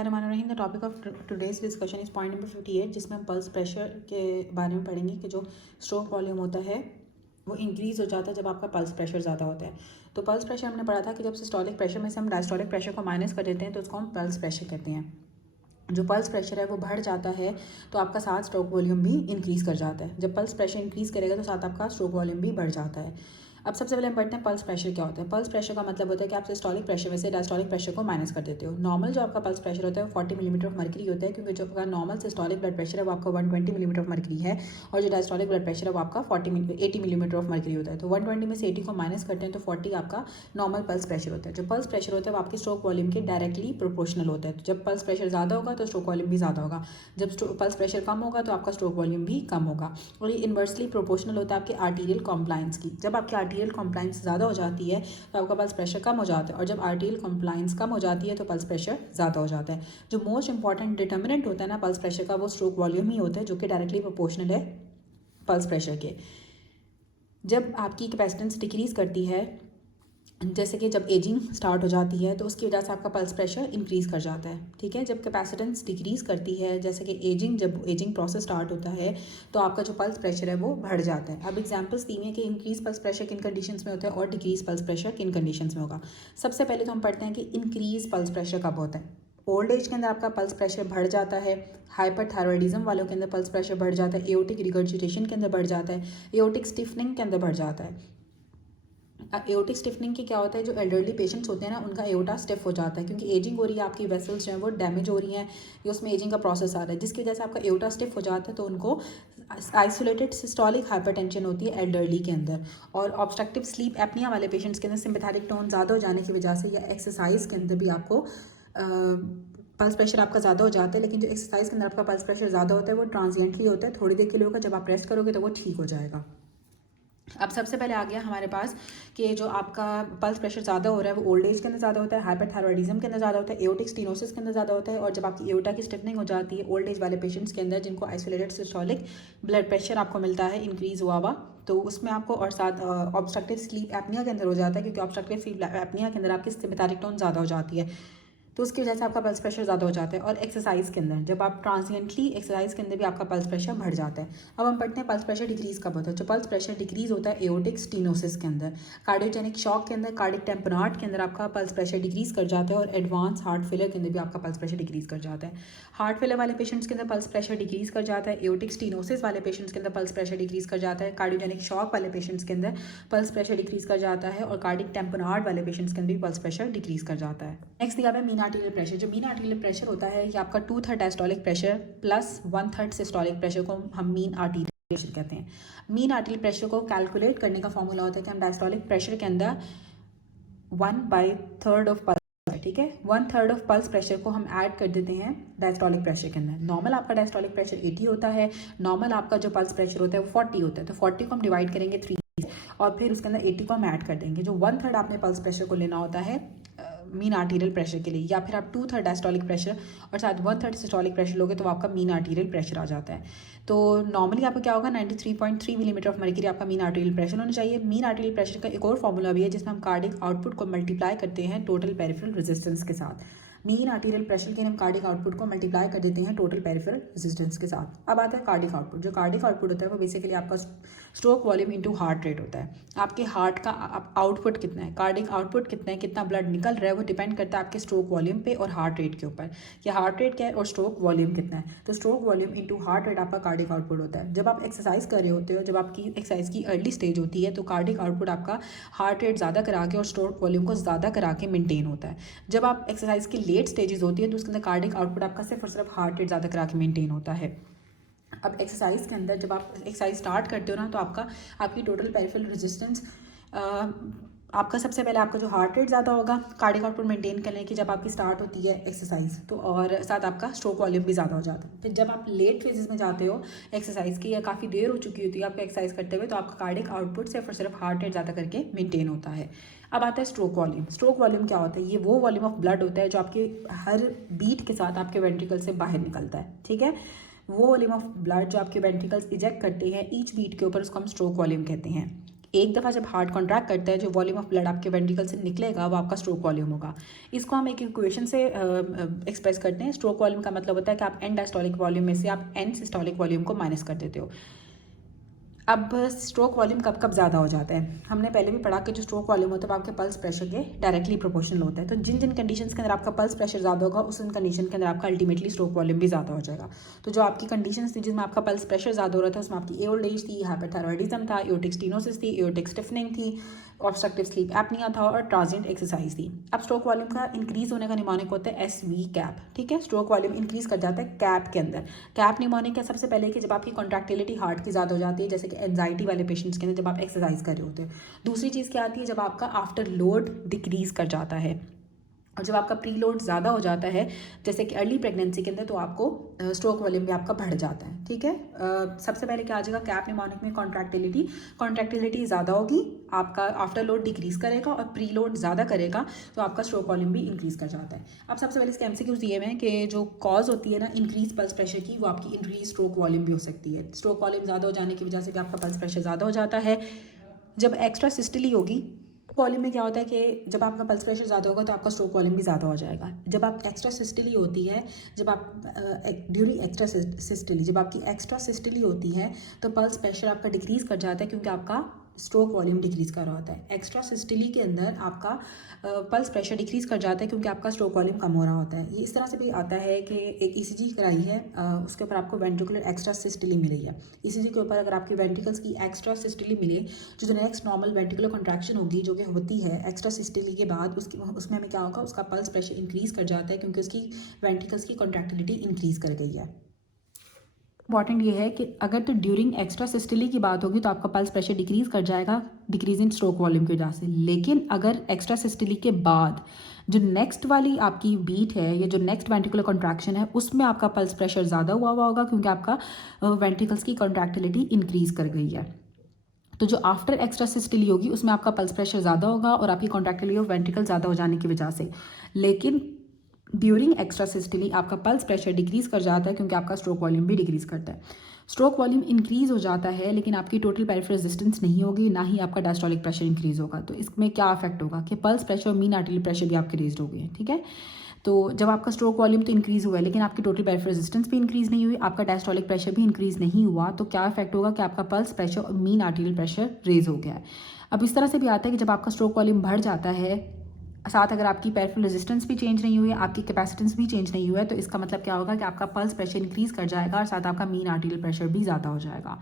Rahim the topic of today's discussion is point number 58, जिसमें हम pulse pressure के बारे में पढ़ेंगे कि जो स्ट्रोक वॉल्यूम होता है वो इंक्रीज़ हो जाता है जब आपका पल्स प्रेशर ज़्यादा होता है। तो पल्स प्रेशर हमने पढ़ा था कि जब सिस्टोलिक प्रेशर में से हम डायस्टोलिक प्रेशर को माइनस कर देते हैं तो उसको हम पल्स प्रेशर कहते हैं। जो पल्स प्रेशर है वो बढ़ जाता है तो आपका साथ स्ट्रोक वॉल्यूम भी इंक्रीज़ कर जाता है। जब पल्स प्रेशर इंक्रीज़ करेगा तो साथ आपका स्ट्रोक वॉल्यूम भी बढ़ जाता है। अब सबसे पहले हम पढ़ते हैं पल्स प्रेशर क्या होता है। पल्स प्रेशर का मतलब होता है कि आप सिस्टोलिक प्रेशर में से डायस्टोलिक प्रेशर को माइनस कर देते हो। नॉर्मल जो आपका पल्स प्रेशर होता है वो 40 मिलीमीटर ऑफ मर्करी होता है, क्योंकि जो आपका नॉर्मल सिस्टोलिक ब्लड प्रेशर है वो आपका 120 मिलीमीटर ऑफ मर्करी है और जो डायस्टोलिक ब्लड प्रेशर है वो आपका 80 मिलीमीटर ऑफ मर्करी होता है। तो 120 में से 80 को माइनस करते हैं तो 40 आपका नॉर्मल पल्स प्रेशर होता है। जो पल्स प्रेशर होता है वो आपकी स्ट्रोक वॉल्यूम के डायरेक्टली प्रोपोर्शनल होता है। तो जब पल्स प्रेशर ज़्यादा होगा तो स्ट्रोक वॉल्यूम भी ज़्यादा होगा, जब पल्स प्रेशर कम होगा तो आपका स्ट्रोक वॉल्यूम भी कम होगा। और ये इन्वर्सली प्रोपोर्शनल होता है आपके आर्टीरियल कॉम्प्लायंस की। जब आपकी आर्टीरियल कॉम्प्लायंस ज़्यादा हो जाती है तो आपका पल्स प्रेशर कम हो जाता है, और जब आर्टीरियल कॉम्प्लायंस कम हो जाती है तो पल्स प्रेशर ज़्यादा हो जाता है। जो मोस्ट इंपॉर्टेंट डिटर्मिनेंट होता है ना पल्स प्रेशर का, वो स्ट्रोक वॉल्यूम ही होता है, जो कि डायरेक्टली प्रोपोर्शनल है पल्स प्रेशर के। जब आपकी कैपेसिटेंस डिक्रीज़ करती है, जैसे कि जब एजिंग स्टार्ट हो जाती है तो उसकी वजह से आपका पल्स प्रेशर इंक्रीज़ कर जाता है। ठीक है, जब कैपेसिटेंस डिक्रीज़ करती है, जैसे कि जब एजिंग प्रोसेस स्टार्ट होता है तो आपका जो पल्स प्रेशर है वो बढ़ जाता है। अब एग्जांपल्स दी हैं कि इंक्रीज़ पल्स प्रेशर किन कंडीशंस में होता है और डिक्रीज़ पल्स प्रेशर किन कंडीशंस में होगा। सबसे पहले तो हम पढ़ते हैं कि इंक्रीज़ पल्स प्रेशर कब होता है। ओल्ड एज के अंदर आपका पल्स प्रेशर बढ़ जाता है। हाइपरथायरॉयडिज्म वालों के अंदर पल्स प्रेशर बढ़ जाता है। एओर्टिक रिगर्जिटेशन के अंदर बढ़ जाता है। एओर्टिक स्टिफनिंग के अंदर बढ़ जाता है। एओर्टिक स्टिफनिंग की क्या होता है, जो एल्डरली पेशेंट्स होते हैं ना उनका एओर्टा स्टिफ हो जाता है, क्योंकि एजिंग हो रही है, आपकी वेसल्स जो हैं वो डैमेज हो रही हैं, ये उसमें एजिंग का प्रोसेस आ रहा है, जिसकी वजह से आपका एओर्टा स्टिफ हो जाता है। तो उनको आइसोलेटेड सिस्टोलिक हाइपरटेंशन होती है एल्डरली के अंदर। और ऑब्स्ट्रक्टिव स्लीप एपनिया वाले पेशेंट्स के अंदर सिम्पैथेटिक टोन ज़्यादा हो जाने की वजह से या एक्सरसाइज के अंदर भी आपको पल्स प्रेशर आपका ज़्यादा हो जाता है। लेकिन जो एक्सरसाइज के अंदर आपका पल्स प्रेशर ज़्यादा होता है वो ट्रांजिएंटली होता है, थोड़ी देर के लिए होगा, जब आप रेस्ट करोगे तो वो ठीक हो जाएगा। अब सबसे पहले आ गया हमारे पास कि जो आपका पल्स प्रेशर ज़्यादा हो रहा है वो ओल्ड एज के अंदर ज़्यादा होता है, हाइपरथायरॉयडिज्म के अंदर ज़्यादा होता है, एओर्टिक स्टेनोसिस के अंदर ज़्यादा होता है, और जब आपकी एओर्टा की स्टिफनिंग हो जाती है ओल्ड एज वाले पेशेंट्स के अंदर जिनको आइसोलेटेड सिस्टोलिक ब्लड प्रेशर आपको मिलता है इंक्रीज़ हुआ तो उसमें आपको, और साथ ऑब्स्ट्रक्टिव स्लीप एपनिया के अंदर हो जाता है, क्योंकि ऑब्स्ट्रक्टिव स्लीप एपनिया के अंदर आपकी सिम्पैथेटिक टोन ज़्यादा हो जाती है, तो उसकी वजह से आपका पल्स प्रेशर ज़्यादा हो जाता है। और एक्सरसाइज के अंदर जब आप ट्रांसिएंटली एक्सरसाइज के अंदर भी आपका पल्स प्रेशर बढ़ जाता है। अब हम पढ़ते हैं पल्स प्रेशर डिक्रीज़ कब होता है। जो पल्स प्रेशर डिक्रीज़ होता है एओर्टिक स्टीनोसिस के अंदर, कार्डियोजेनिक शॉक के अंदर, कार्डिक टेम्पनाट के अंदर आपका पल्स प्रेशर डिक्रीज़ कर जाता है, और एडवांस हार्ट फेलियर के अंदर भी आपका पल्स प्रेशर डिक्रीज़ कर जाता है। हार्ट फेलियर वाले पेशेंट्स के अंदर पल्स प्रेशर डिक्रीज़ कर जाता है, एओर्टिक स्टीनोसिस वाले पेशेंट्स के अंदर पल्स प्रेशर डिक्रीज़ कर जाता है, कार्डियोजेनिक शॉक वाले पेशेंट्स के अंदर पल्स प्रेशर डिक्रीज़ कर जाता है, और कार्डिक टेम्पनाट वाले पेशेंट्स के अंदर भी पल्स प्रेशर डिक्रीज़ कर जाता है। नेक्स्ट दिया है मीन आर्टीरियल प्रेशर। जो मीन आर्टीरियल प्रेशर होता है ये आपका 2/3 diastolic pressure plus 1/3 systolic pressure को हम मीन आर्टीरियल प्रेशर कहते हैं। मीन आर्टीरियल प्रेशर को कैलकुलेट करने का फॉर्मूला होता है कि हम डायस्टोलिक प्रेशर के अंदर 1/3 ऑफ पल्स, ठीक है, 1/3 ऑफ पल्स प्रेशर को हम ऐड कर देते हैं डायस्टोलिक प्रेशर के अंदर। नॉर्मल आपका डायस्टोलिक प्रेशर 80 होता है, नॉर्मल आपका जो पल्स प्रेशर होता है वो 40 होता है, तो 40 को हम डिवाइड करेंगे 3 और फिर उसके अंदर 80 को हम ऐड कर देंगे। जो 1/3 आपने पल्स प्रेशर को लेना होता है मीन आर्टीरियल प्रेशर के लिए, या फिर आप 2/3 डायस्टोलिक प्रेशर और साथ 1/3 सिस्टोलिक प्रेशर लोगे तो आपका मीन आर्टीरियल प्रेशर आ जाता है। तो नॉर्मली आपका क्या होगा, 93.3 मिलीमीटर ऑफ मर्क्यूरी आपका मीन आर्टीरियल प्रेशर होना चाहिए। मीन आर्टीरियल प्रेशर का एक और फॉर्मूला भी है जिसमें हम कार्डिक आउटपुट को मल्टीप्लाई करते हैं टोटल पेरिफेरल रेजिस्टेंस के साथ। मीन आर्टीरियल प्रेशर के हम कार्डिक आउटपुट को मल्टीप्लाई कर देते हैं टोटल पेरिफेरल रेजिस्टेंस के साथ। अब आता है कार्डिक आउटपुट। जो कार्डिक आउटपुट होता है वो बेसिकली आपका stroke volume into heart rate होता है। आपके हार्ट का आउटपुट कितना है, कार्डिक आउटपुट कितना है, कितना ब्लड निकल रहा है, वो डिपेंड करता है आपके स्ट्रोक वॉल्यूम पे और हार्ट रेट के ऊपर, कि हार्ट रेट क्या है और स्ट्रोक वॉल्यूम कितना है। तो stroke volume into heart rate आपका कार्डिक आउटपुट होता है। जब आप एक्सरसाइज कर रहे होते हो, जब आपकी एक्सरसाइज की अर्ली स्टेज होती है तो कार्डिक आउटपुट आपका हार्ट रेट ज़्यादा करा के और स्ट्रोक वॉल्यूम को ज़्यादा करा के मेंटेन होता है। जब आप एक्सरसाइज की लेट स्टेजेस होती है तो उसके अंदर कार्डिक आउटपुट आपका सिर्फ और सिर्फ हार्ट रेट ज़्यादा करा के मेंटेन होता है। अब एक्सरसाइज के अंदर जब आप एक्सरसाइज स्टार्ट करते हो ना तो आपकी टोटल पेरिफेरल रेजिस्टेंस, आपका सबसे पहले आपका जो हार्ट रेट ज़्यादा होगा कार्डिक आउटपुट मेंटेन करने की जब आपकी स्टार्ट होती है एक्सरसाइज, तो और साथ आपका स्ट्रोक वॉल्यूम भी ज़्यादा हो जाता है। फिर जब आप लेट फेजेस में जाते हो एक्सरसाइज की या काफ़ी देर हो चुकी होती है आपको एक्सरसाइज करते हुए, तो आपका कार्डिक आउटपुट सिर्फ और सिर्फ हार्ट रेट ज़्यादा करके मेंटेन होता है। अब आता है स्ट्रोक वॉल्यूम। स्ट्रोक वॉल्यूम क्या होता है, ये वो वॉल्यूम ऑफ ब्लड होता है जो आपके हर बीट के साथ आपके वेंट्रिकल से बाहर निकलता है, ठीक है। वो वॉल्यूम ऑफ ब्लड जो आपके वेंट्रिकल्स इजेक्ट करते हैं ईच बीट के ऊपर, उसको हम स्ट्रोक वॉल्यूम कहते हैं। एक दफ़ा जब हार्ट कॉन्ट्रैक्ट करता है, जो वॉल्यूम ऑफ ब्लड आपके वेंट्रिकल से निकलेगा वो आपका स्ट्रोक वॉल्यूम होगा। इसको हम एक इक्वेशन से एक्सप्रेस करते हैं। स्ट्रोक वॉल्यूम का मतलब होता है कि आप एन डायस्टोलिक वॉल्यूम में से आप एन सिस्टोलिक वॉल्यूम को माइनस कर देते हो। अब स्ट्रोक वॉल्यूम कब कब ज़्यादा हो जाता है, हमने पहले भी पढ़ा कि जो स्ट्रोक वॉल्यूम होता है वो आपके पल्स प्रेशर के डायरेक्टली प्रोपोर्शनल होता है। तो जिन जिन कंडीशंस के अंदर आपका पल्स प्रेशर ज़्यादा होगा उस उन कंडीशन के अंदर आपका अल्टीमेटली स्ट्रोक वॉल्यूम भी ज़्यादा हो जाएगा। तो जो आपकी कंडीशंस थी जिसमें आपका पल्स प्रेशर ज़्यादा हो रहा था उसमें आपकी ओल्ड एज थी, हाइपरथायरॉयडिज्म था, एओर्टिक स्टेनोसिस थी, एओर्टिक स्टिफनिंग थी, ऑब्स्ट्रक्टिव स्लीप एपनिया था और ट्रांजिएंट एक्सरसाइज थी। अब स्ट्रोक वॉल्यूम का इंक्रीज होने का निमोनिक होता है SV कैप। ठीक है, स्ट्रोक वॉल्यूम इंक्रीज कर जाता है कैप के अंदर। कैप निमोनिक है सबसे पहले कि जब आपकी कॉन्ट्रैक्टिलिटी हार्ट की ज़्यादा हो जाती है, जैसे कि एंजाइटी वाले पेशेंट्स के अंदर जब आप एक्सरसाइज कर रहे होते हैं। दूसरी चीज़ क्या आती है, जब आपका आफ्टर लोड डिक्रीज कर जाता है और जब आपका प्री लोड ज़्यादा हो जाता है जैसे कि अर्ली प्रेगनेंसी के अंदर, तो आपको स्ट्रोक वॉल्यूम भी आपका बढ़ जाता है। ठीक है, सबसे पहले क्या आ जाएगा, कैप निमोनिक में कॉन्ट्रैक्टिलिटी ज़्यादा होगी, आपका आफ्टर लोड डिक्रीज करेगा और प्री लोड ज़्यादा करेगा, तो आपका स्ट्रोक वॉल्यूम भी इंक्रीज़ कर जाता है। अब सबसे पहले इसके MCQs दिए हुए हैं कि जो कॉज होती है ना इंक्रीज पल्स प्रेशर की, वो आपकी इंक्रीज स्ट्रोक वॉल्यूम भी हो सकती है। स्ट्रोक वॉल्यूम ज़्यादा हो जाने की वजह से भी आपका पल्स प्रेशर ज़्यादा हो जाता है। जब एक्स्ट्रा सिस्टली होगी वॉल्यूम में क्या होता है कि जब आपका पल्स प्रेशर ज़्यादा होगा तो आपका स्ट्रोक वॉल्यूम भी ज़्यादा हो जाएगा। जब आप एक्स्ट्रा सिस्टली होती है, जब आप ड्यूरिंग एक्स्ट्रा सिस्टली, जब आपकी एक्स्ट्रा सिस्टली होती है तो पल्स प्रेशर आपका डिक्रीज़ कर जाता है क्योंकि आपका स्ट्रोक वॉल्यूम डिक्रीज़ कर रहा होता है। एक्स्ट्रा सिस्टली के अंदर आपका पल्स प्रेशर डिक्रीज़ कर जाता है क्योंकि आपका स्ट्रोक वॉल्यूम कम हो रहा होता है। ये इस तरह से भी आता है कि एक ECG कराई है, उसके ऊपर आपको वेंट्रिकुलर एक्स्ट्रा सिस्टली मिली है। ECG के ऊपर अगर आपकी वेंट्रिकल्स की एक्स्ट्रा सिस्टली मिले, जो नेक्स्ट नॉर्मल वेंट्रिकुलर कॉन्ट्रैक्शन होगी जो कि होती है एक्स्ट्रा सिस्टली के बाद, उसमें हमें क्या होगा, उसका पल्स प्रेशर इंक्रीज़ कर जाता है क्योंकि उसकी वेंट्रिकल्स की कॉन्ट्रैक्टिलिटी इंक्रीज़ कर गई है। इंपॉर्टेंट ये है कि अगर तो ड्यूरिंग एक्स्ट्रा सिस्टली की बात होगी तो आपका पल्स प्रेशर डिक्रीज़ कर जाएगा, डिक्रीज इन स्ट्रोक वॉल्यूम की वजह से। लेकिन अगर एक्स्ट्रा सिस्टली के बाद जो नेक्स्ट वाली आपकी बीट है या जो नेक्स्ट वेंट्रिकुलर कॉन्ट्रैक्शन है उसमें आपका पल्स प्रेशर ज़्यादा हुआ होगा क्योंकि आपका वेंट्रिकल्स की कॉन्ट्रैक्टिलिटी इंक्रीज़ कर गई है। तो जो आफ्टर एक्स्ट्रा सिस्टली होगी उसमें आपका पल्स प्रेशर ज़्यादा होगा और आपकी कॉन्ट्रैक्टिलिटी ऑफ वेंट्रिकल ज़्यादा हो जाने की वजह से। लेकिन ड्यूरिंग एक्स्ट्रा सिस्टली आपका पल्स प्रेशर डिक्रीज़ कर जाता है क्योंकि आपका स्ट्रोक वॉल्यूम भी डिक्रीज़ करता है। स्ट्रोक वॉल्यूम इंक्रीज़ हो जाता है लेकिन आपकी टोटल पेरिफेरल रेजिस्टेंस नहीं होगी, ना ही आपका डायस्टोलिक प्रेशर इंक्रीज़ होगा। तो इसमें क्या इफेक्ट होगा कि पल्स प्रेशर और मीन आर्टेरियल प्रेशर भी आपके रेज्ड हो गए हैं। ठीक है, तो जब आपका स्ट्रोक वॉल्यूम तो इंक्रीज़ हुआ है लेकिन आपकी टोटल पेरिफेरल रेजिस्टेंस भी इंक्रीज़ नहीं हुई, आपका डायस्टोलिक प्रेशर भी इंक्रीज़ नहीं हुआ, तो क्या इफेक्ट होगा कि आपका पल्स प्रेशर और मीन आर्टेरियल प्रेशर रेज हो गया है। अब इस तरह से भी आता है कि जब आपका स्ट्रोक वॉल्यूम बढ़ जाता है, साथ अगर आपकी पेरिफेरल रेजिस्टेंस भी चेंज नहीं हुई है, आपकी कैपेसिटेंस भी चेंज नहीं हुआ है, तो इसका मतलब क्या होगा कि आपका पल्स प्रेशर इंक्रीज़ कर जाएगा और साथ आपका मीन आर्टेरियल प्रेशर भी ज़्यादा हो जाएगा।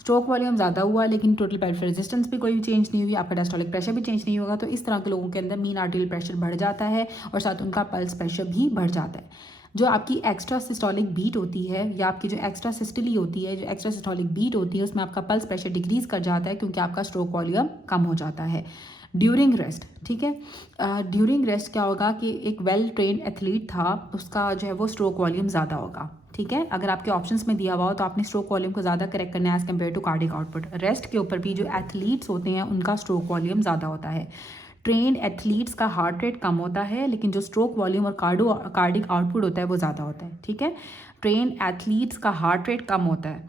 स्ट्रोक वॉल्यूम ज़्यादा हुआ लेकिन टोटल पेरिफेरल रेजिस्टेंस भी कोई चेंज नहीं हुई, आपका डायस्टोलिक प्रेशर भी चेंज नहीं होगा, तो इस तरह के लोगों के अंदर मीन आर्टेरियल प्रेशर बढ़ जाता है और साथ उनका पल्स प्रेशर भी बढ़ जाता है। जो आपकी एक्स्ट्रा सिस्टोलिक बीट होती है या आपकी जो एक्स्ट्रा सिस्टली होती है, जो एक्स्ट्रा सिस्टोलिक बीट होती है उसमें आपका पल्स प्रेशर डिक्रीज़ कर जाता है क्योंकि आपका स्ट्रोक वॉल्यूम कम हो जाता है ड्यूरिंग रेस्ट। ठीक है, ड्यूरिंग रेस्ट क्या होगा कि एक वेल ट्रेन एथलीट था, उसका जो है वो स्ट्रोक वॉल्यूम ज़्यादा होगा। ठीक है, अगर आपके ऑप्शंस में दिया हुआ हो तो आपने स्ट्रोक वॉल्यूम को ज़्यादा करेक्ट करना है as compare to cardiac output. Rest के ऊपर भी जो एथलीट्स होते हैं उनका स्ट्रोक वॉल्यूम ज़्यादा होता है। ट्रेन एथलीट्स का हार्ट रेट कम होता है लेकिन जो स्ट्रोक वॉल्यूम और कार्डिक आउटपुट होता है वो ज़्यादा होता है। ठीक है, ट्रेन एथलीट्स का हार्ट रेट कम होता है,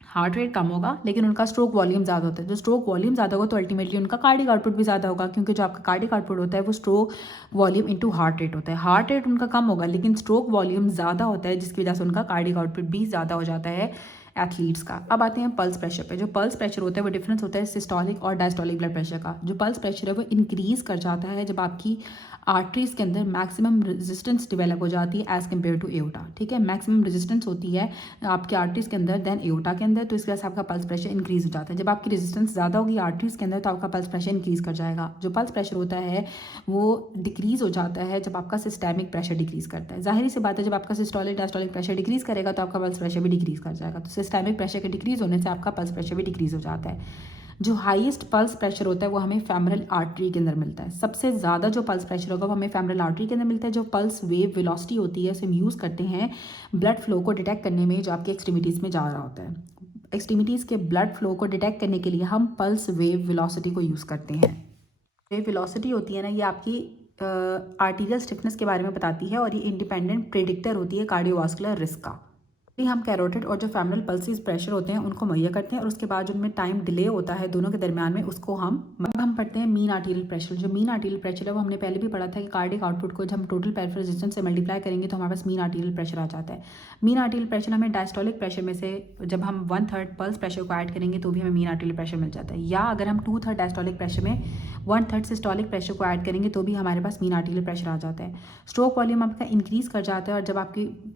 हार्ट रेट कम होगा लेकिन उनका स्ट्रोक वॉल्यूम ज़्यादा होता है। जो स्ट्रोक वॉल्यूम ज़्यादा होगा तो अल्टीमेटली उनका कार्डिक आउटपुट भी ज़्यादा होगा क्योंकि जो आपका कार्डिक आउटपुट होता है वो stroke volume into heart rate होता है। हार्ट रेट उनका कम होगा लेकिन स्ट्रोक वॉल्यूम ज़्यादा होता है जिसकी वजह से उनका कार्डिक आउटपुट भी ज़्यादा हो जाता है एथलीट्स का। अब आते हैं पल्स प्रेशर पे। जो पल्स प्रेशर होता है वो डिफरेंस होता है सिस्टोलिक और डायस्टोलिक ब्लड प्रेशर का। जो पल्स प्रेशर है वो इंक्रीज़ कर जाता है जब आपकी आर्टरीज़ के अंदर मैक्सिमम रेजिस्टेंस डेवलप हो जाती है एज़ कम्पेयर टू एओटा। ठीक है, मैक्सिमम रेजिस्टेंस होती है आपके आर्टरीज़ के अंदर देन एओटा के अंदर, तो इसकी वजह से आपका पल्स प्रेशर इंक्रीज़ हो जाता है। जब आपकी रेजिस्टेंस ज़्यादा होगी आर्टरीज़ के अंदर तो आपका पल्स प्रेशर इंक्रीज़ कर जाएगा। जो पल्स प्रेशर होता है वो डिक्रीज़ हो जाता है जब आपका सिस्टेमिक प्रेशर डिक्रीज़ करता है। जाहिर सी बात है जब आपका सिस्टोलिक डायस्टोलिक प्रेशर डिक्रीज़ करेगा तो आपका पल्स प्रेशर भी डिक्रीज़ कर जाएगा। तो सिस्टेमिक प्रेशर के डिक्रीज़ होने से आपका पल्स प्रेशर भी डिक्रीज़ हो जाता है। जो हाईएस्ट पल्स प्रेशर होता है वो हमें फेमरल आर्टरी के अंदर मिलता है। सबसे ज़्यादा जो पल्स प्रेशर होगा वो हमें फेमरल आर्टरी के अंदर मिलता है। जो पल्स वेव वेलोसिटी होती है उसे हम यूज़ करते हैं ब्लड फ्लो को डिटेक्ट करने में जो आपके एक्सट्रीमिटीज़ में जा रहा होता है। एक्सट्रीमिटीज़ के ब्लड फ्लो को डिटेक्ट करने के लिए हम पल्स वेव वेलोसिटी को यूज़ करते हैं। वेव वेलोसिटी होती है ना, ये आपकी आर्टीरियल स्टिफनेस के बारे में बताती है और ये इंडिपेंडेंट प्रेडिक्टर होती है कार्डियोवास्कुलर रिस्क का। हम कैरोटिड और जो फेमरल पल्सेस प्रेशर होते हैं उनको मुहैया करते हैं और उसके बाद उनमें टाइम डिले होता है दोनों के दरमियान में, उसको हम पढ़ते हैं मीन आर्टीरियल प्रेशर। जो मीन आर्टीरियल प्रेशर है वो हमने पहले भी पढ़ा था कि कार्डिक आउटपुट को जब हम टोटल पेरिफेरल रेजिस्टेंस से मल्टीप्लाई करेंगे तो हमारे पास मीन आर्टीरियल प्रेशर आ जाता है। मीन आर्टीरियल प्रेशर हमें डायस्टोलिक प्रेशर में से जब हम 1/3 पल्स प्रेशर को ऐड करेंगे तो भी हमें मीन आर्टीरियल प्रेशर मिल जाता है, या अगर हम 2/3 डायस्टोलिक प्रेशर में 1/3 सिस्टोलिक प्रेशर को ऐड करेंगे तो भी हमारे पास मीन आर्टीरियल प्रेशर आ जाता है। स्ट्रोक वॉल्यूम आपका इंक्रीज कर जाता है और जब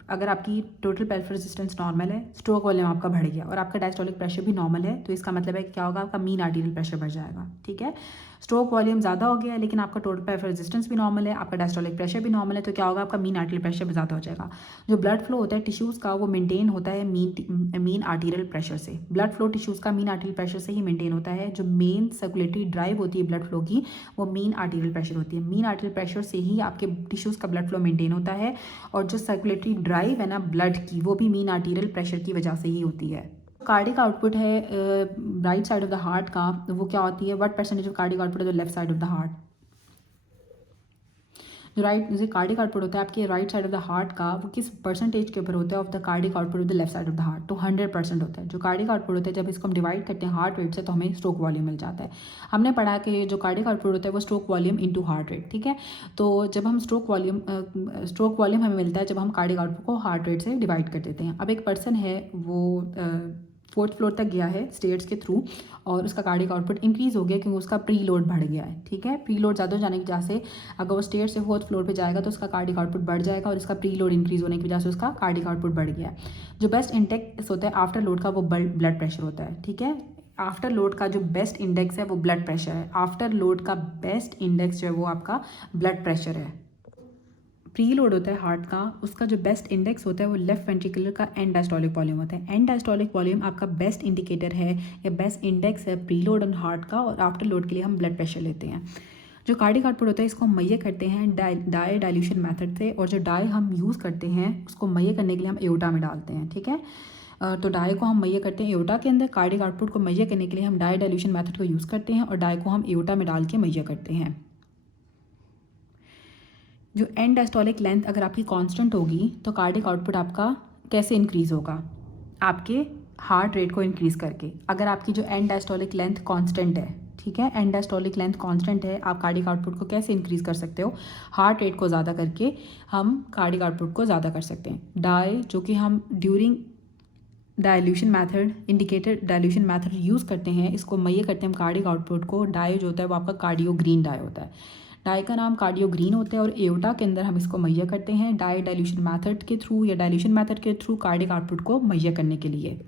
अगर आपकी टोटल पेरिफेरल रेजिस्टेंस नॉर्मल है, स्ट्रोक वॉल्यूम आपका बढ़ गया और आपका डायस्टोलिक प्रेशर भी नॉर्मल है, तो इसका मतलब है कि क्या होगा, आपका मीन आर्टीरियल प्रेशर बढ़ जाएगा। ठीक है, स्ट्रोक वॉल्यूम ज़्यादा हो गया लेकिन आपका टोटल पेरिफेरल रेजिस्टेंस भी नॉर्मल है, आपका डायस्टोलिक प्रेशर भी नॉर्मल है, तो क्या होगा, आपका मीन आर्टीरियल प्रेशर भी ज़्यादा हो जाएगा। जो ब्लड फ्लो होता है टिश्यूज़ का वो मेंटेन होता है मीन आर्टीरियल प्रेशर से। ब्लड फ्लो टिश्यूज़ का मीन आर्टीरियल प्रेशर से ही मेंटेन होता है। जो मेन सर्कुलेटरी ड्राइव होती है ब्लड फ्लो की वो मीन आर्टीरियल प्रेशर होती है। मीन आर्टीरियल प्रेशर से ही आपके टिश्यूज़ का ब्लड फ्लो मेंटेन होता है और जो सर्कुलेटरी ड्राइव है ना ब्लड की, वो भी मीन आर्टीरियल प्रेशर की वजह से ही होती है। कार्डिक आउटपुट है right side of the heart का, वो क्या होती है, what percentage of cardiac output है the left side of the heart. जो कार्डिक आउटपुट होता है आपके right side of the heart का, वो किस परसेंटेज के ऊपर होता है of the cardiac output of the left side of the heart, तो 100% होता है। जो कार्डिक आउटपुट होता है जब इसको हम डिवाइड करते हैं हार्ट रेट से तो हमें स्ट्रोक वॉल्यूम मिल जाता है। हमने पढ़ा कि जो कार्डिक आउटपुट होता है वो stroke volume into heart rate. ठीक है, तो जब हम स्ट्रोक वॉल्यूम हमें मिलता है जब हम कार्डिक आउटपुट को हार्ट रेट से डिवाइड कर देते हैं। अब एक पर्सन है वो 4th फ्लोर तक गया है स्टेयर्स के थ्रू और उसका कार्डिक आउटपुट इंक्रीज़ हो गया क्योंकि उसका प्री लोड बढ़ गया है। ठीक है, प्री लोड ज़्यादा हो जाने की वजह से अगर वो स्टेयर से 4th फ्लोर पे जाएगा तो उसका कार्डिक आउटपुट बढ़ जाएगा और इसका प्री लोड इंक्रीज़ होने की वजह से उसका कार्डिक आउटपुट बढ़ गया है। जो बेस्ट इंडेक्स होता है आफ्टर लोड का वो ब्लड प्रेशर होता है। ठीक है, आफ्टर लोड का जो बेस्ट इंडेक्स है वो ब्लड प्रेशर है। आफ्टर लोड का बेस्ट इंडेक्स जो है वो आपका ब्लड प्रेशर है। प्री लोड होता है हार्ट का, उसका जो बेस्ट इंडेक्स होता है वो लेफ्ट वेंट्रिकुलर का एंड डायस्टोलिक वॉल्यूम होता है। एंड डायस्टोलिक वॉल्यूम आपका बेस्ट इंडिकेटर है या बेस्ट इंडेक्स है प्री लोड ऑन हार्ट का, और आफ्टर लोड के लिए हम ब्लड प्रेशर लेते हैं। जो कार्डिक आउटपुट होता है इसको हम मुहैया करते हैं डाई डाइल्यूशन मेथड से, और जो डाई हम यूज़ करते हैं उसको मुहैया करने के लिए हम एओर्टा में डालते हैं। ठीक है, तो डाई को हम मुहैया करते हैं एओर्टा के अंदर। कार्डिक आउटपुट को मुहैया करने के लिए हम डाई डाइल्यूशन मेथड को यूज़ करते हैं और डाई को हम एओर्टा में डाल के मुहैया करते हैं। जो एंड डायस्टोलिक लेंथ अगर आपकी कांस्टेंट होगी तो कार्डिक आउटपुट आपका कैसे इंक्रीज़ होगा, आपके हार्ट रेट को इंक्रीज़ करके। अगर आपकी जो एंड डायस्टोलिक लेंथ कांस्टेंट है, ठीक है, एंड डायस्टोलिक लेंथ कांस्टेंट है, आप कार्डिक आउटपुट को कैसे इंक्रीज़ कर सकते हो, हार्ट रेट को ज़्यादा करके हम कार्डिक आउटपुट को ज़्यादा कर सकते हैं। डाई जो कि हम during dilution method indicated dilution method use करते हैं, इसको मुहैया करते हैं हम कार्डिक आउटपुट को। डाई जो होता है वो आपका कार्डियो ग्रीन डाई होता है। डाई का नाम कार्डियो ग्रीन होता है और एओर्टा के अंदर हम इसको मुहैया करते हैं डाई डाइल्यूशन मेथड के थ्रू या डाइल्यूशन मेथड के थ्रू कार्डिक आउटपुट को मुहैया करने के लिए।